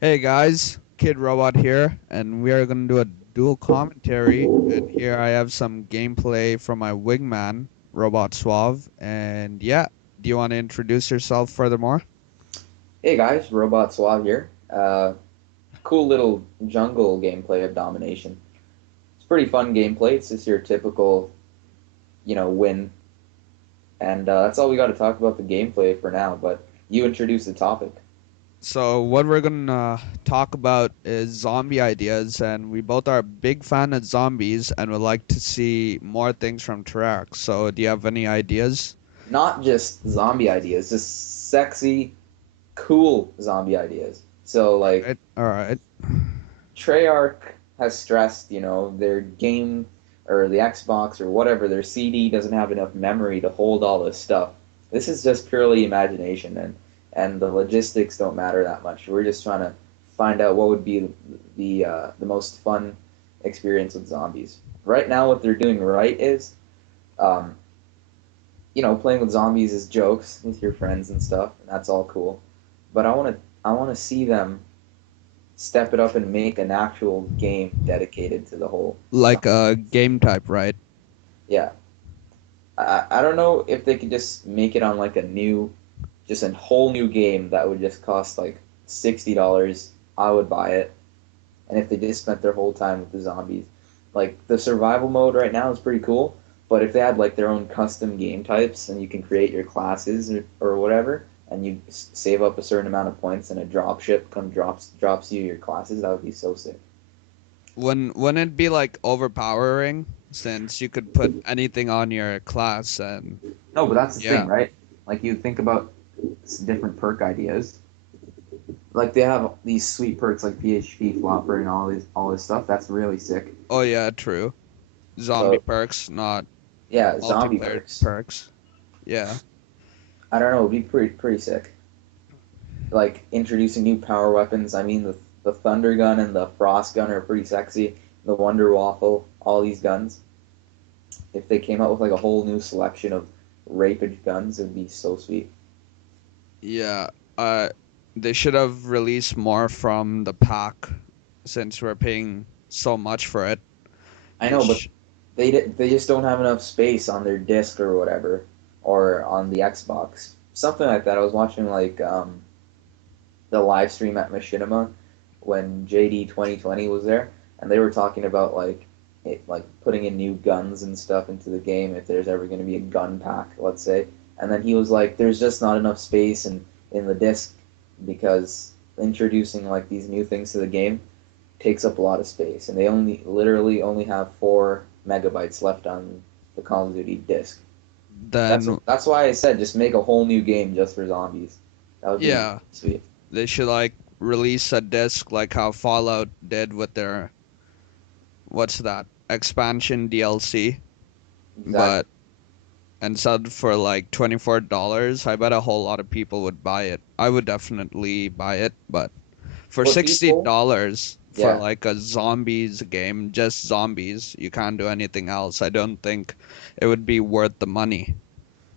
Hey guys, Kid Robot here, and we are gonna do a dual commentary. And here I have some gameplay from my wingman, Robot Suave. And yeah, do you want to introduce yourself furthermore? Hey guys, Robot Suave here. Cool little jungle gameplay of domination. It's pretty fun gameplay. It's just your typical, win. And that's all we got to talk about the gameplay for now. But you introduce the topic. So what we're gonna talk about is zombie ideas, and we both are a big fan of zombies, and would like to see more things from Tarak. So do you have any ideas? Not just zombie ideas, just sexy, cool zombie ideas. So like All right. Treyarch has stressed, their game or the Xbox or whatever, their CD doesn't have enough memory to hold all this stuff. This is just purely imagination, and the logistics don't matter that much. We're just trying to find out what would be the most fun experience with zombies. Right now, what they're doing right is, um, playing with zombies is jokes with your friends and stuff, and that's all cool. But I want to see them step it up and make an actual game dedicated to the whole Like a zombie. game type, right? Yeah, I don't know if they could just make it on like just a whole new game that would just cost like $60. I would buy it, and if they just spent their whole time with the zombies, like the survival mode right now is pretty cool. But if they had like their own custom game types and you can create your classes or whatever, and you save up a certain amount of points and a drop ship drops you your classes, that would be so sick. Wouldn't it be like overpowering since you could put anything on your class and No, but that's the thing, yeah. right? Like you think about different perk ideas. Like they have these sweet perks like PHP flopper and all this stuff. That's really sick. Oh yeah, true. Zombie So perks, not yeah, zombie multiplayer perks. perks. Yeah. I don't know, it'd be pretty sick. Like introducing new power weapons. I mean the thunder gun and the frost gun are pretty sexy. The wonder waffle, all these guns. If they came out with like a whole new selection of rapid guns, it'd be so sweet. Yeah. Uh they should have released more from the pack since we're paying so much for it. I They know, but sh- they just don't have enough space on their disc or whatever, or on the Xbox. Something like that. I was watching like the live stream at Machinima when JD 2020 was there, and they were talking about like putting in new guns and stuff into the game if there's ever going to be a gun pack, let's say. And then he was like, "There's just not enough space in the disc because introducing like these new things to the game takes up a lot of space, and they only literally only have 4 megabytes left on the Call of Duty disc. That's then that's why I said just make a whole new game just for zombies. That would be yeah, sweet. they should like release a disc like how Fallout did with their what's that? Expansion DLC. Exactly. But and sold for like $24, I bet a whole lot of people would buy it. I would definitely buy it, but for What sixty people? dollars for Yeah. like a zombies game, just zombies, you can't do anything else. I don't think it would be worth the money.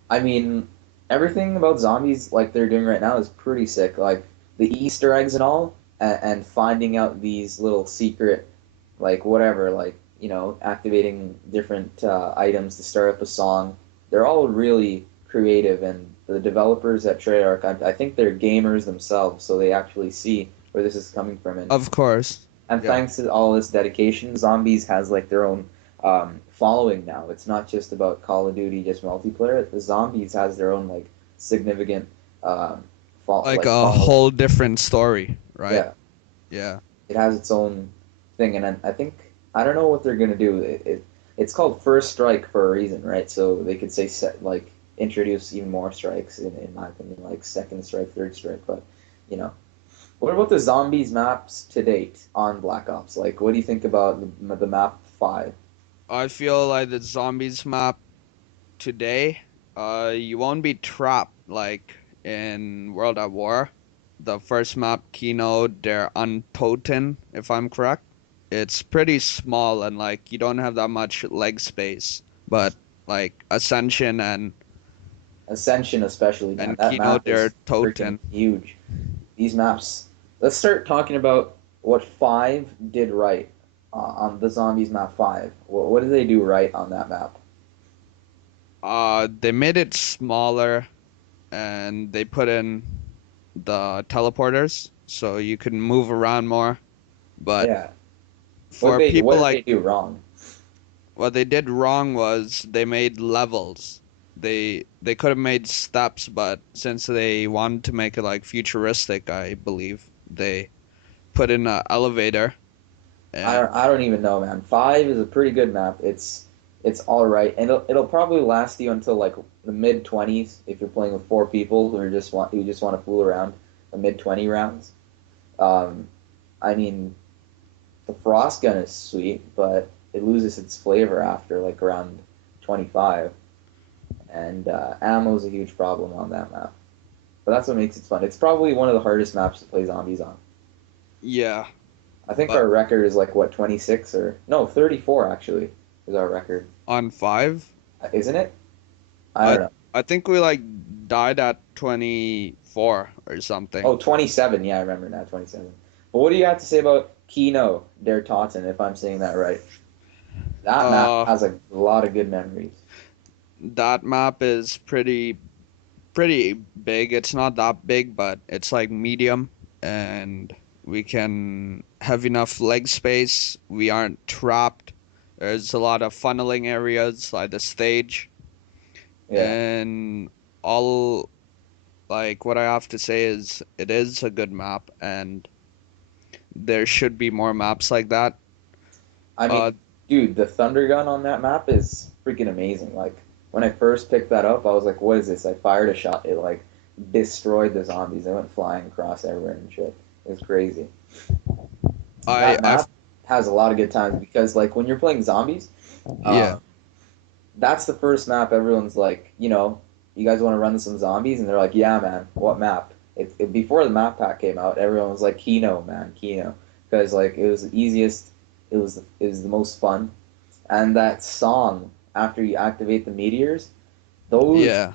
I mean, everything about zombies like they're doing right now is pretty sick. Like the Easter eggs and all, and finding out these little secret, like whatever, like activating different items to start up a song. They're all really creative, and the developers at Treyarch, I think they're gamers themselves, so they actually see where this is coming from, Of course. and Yeah. thanks to all this dedication, Zombies has like their own following now. It's not just about Call of Duty, just multiplayer. The Zombies has their own like significant Like like a following. whole different story, right? Yeah, Yeah. it has its own thing, and I think I don't know what they're gonna do. It's called First Strike for a reason, right? So they could say like introduce even more strikes in my opinion, like second strike, third strike, but you know. What about the zombies maps to date on Black Ops? Like, what do you think about the map 5? I feel like the zombies map today, you won't be trapped like in World at War. The first map, Kino, they're unpotent, if I'm correct. It's pretty small and like you don't have that much leg space. But like Ascension Ascension, especially, man. and That Kino, map they're is freaking toten. huge. These maps, let's start talking about what five did right on the zombies map five. What did they do right on that map? They made it smaller and they put in the teleporters so you can move around more. But Yeah. for What people did like they do wrong? what they did wrong was they made levels. They could have made steps, but since they wanted to make it like futuristic, I believe they put in an elevator and I don't even know, man. Five is a pretty good map. It's all right, and it'll probably last you until like the mid 20s if you're playing with four people who just want to fool around. The mid 20 rounds. Um, I mean, the frost gun is sweet, but it loses its flavor after like around 25, and ammo is a huge problem on that map. But that's what makes it fun. It's probably one of the hardest maps to play zombies on. yeah, I think but our record is like what 26 or no 34 actually is our record, on 5, isn't it? I I don't know. I think we like died at 24 or something. Oh, 27. Yeah, I remember now 27. But what do you have to say about Kino der Toten, if I'm saying that right? That map Uh, has a lot of good memories. that map is pretty big. It's not that big, but it's like medium, and we can have enough leg space. We aren't trapped. There's a lot of funneling areas like the stage, Yeah. and all like what I have to say is it is a good map, and there should be more maps like that. I mean, Uh, dude, the thunder gun on that map is freaking amazing. Like when I first picked that up, I was like, "What is this?" I fired a shot. It like destroyed the zombies. They went flying across everywhere and shit. It was crazy. I That I map has a lot of good times because like when you're playing zombies, yeah, uh, that's the first map everyone's like, you guys want to run some zombies, and they're like, yeah, man, what map? Before the map pack came out, everyone was like, Kino, man, Kino, because like it was the easiest, it was the most fun, and that song after you activate the meteors, those yeah.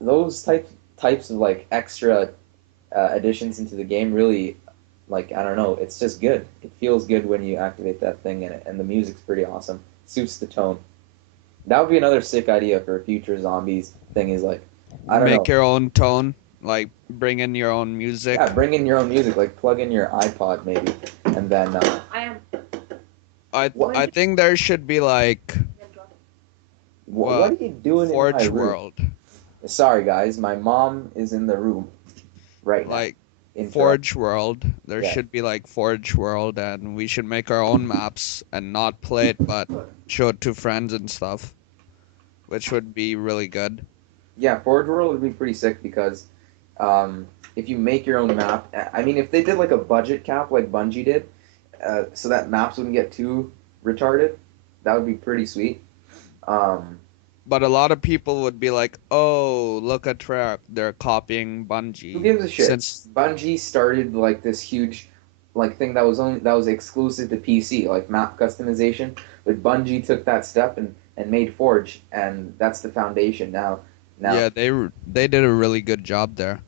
those types of like extra additions into the game really, like, I don't know, it's just good. It feels good when you activate that thing in it, and the music's pretty awesome. Suits the tone. That would be another sick idea for a future zombies thing. Is like, I don't Make know. your own tone, like bring in your own Yeah, music. bring in your own music. Like plug in your iPod maybe, and then I what think there should be like what what are you doing in my Forge room? World, Sorry guys, my mom is in the room right now. like Interrupt. Forge World. There Yeah, should be like Forge World, and we should make our own maps and not play it, but show it to friends and stuff, which would be really good. yeah. Forge World would be pretty sick because if you make your own map, I mean, if they did like a budget cap like Bungie did, so that maps wouldn't get too retarded, that would be pretty sweet. Um, But a lot of people would be like, "Oh, look at Trap! They're copying Who Bungie." gives a shit? Since Bungie started like this huge like thing that was exclusive to PC, like map customization. But Bungie took that step and made Forge, and that's the foundation now. Now, yeah, they did a really good job there,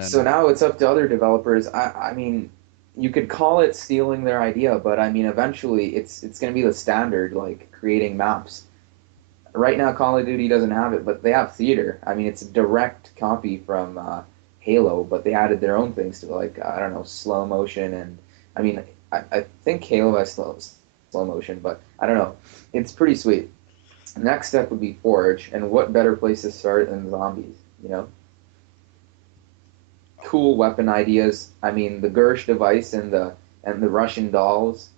so and now it's up to other developers. I mean, you could call it stealing their idea, but I mean, eventually it's going to be the standard, like creating maps. Right now, Call of Duty doesn't have it, but they have theater. I mean, it's a direct copy from Halo, but they added their own things to it, like I don't know, slow motion, and I mean, I think Halo has slow motion, but I don't know. It's pretty sweet. Next step would be Forge, and what better place to start than zombies? You know, cool weapon ideas. I mean, the Gersh device and the Russian dolls.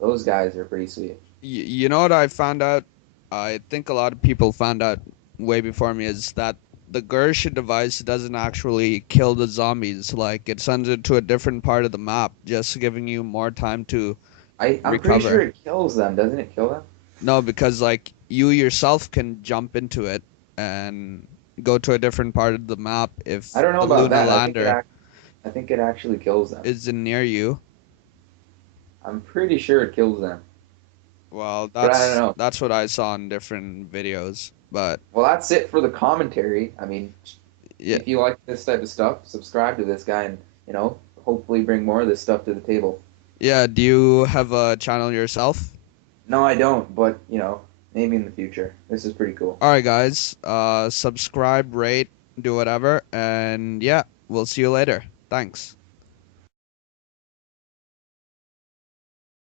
Those guys are pretty sweet. you know what I found out? I think a lot of people found out way before me is that the Gersh device doesn't actually kill the zombies. Like it sends it to a different part of the map, just giving you more time to I'm pretty sure recover. it kills them, doesn't it? Kill them? No, because like you yourself can jump into it and go to a different part of the map I if don't know the about Luna that. lander I think it actually kills them. isn't near you. I'm pretty sure it kills them, Well, but I don't know. that's what I saw in different videos. But Well, that's it for the commentary. I mean, yeah, if you like this type of stuff, subscribe to this guy, and hopefully hopefully bring more of this stuff to the table. Yeah, do you have a channel yourself? No, I don't, but maybe in the future. This is pretty cool. All right, guys. Subscribe, rate, do whatever, and yeah, we'll see you later. Thanks.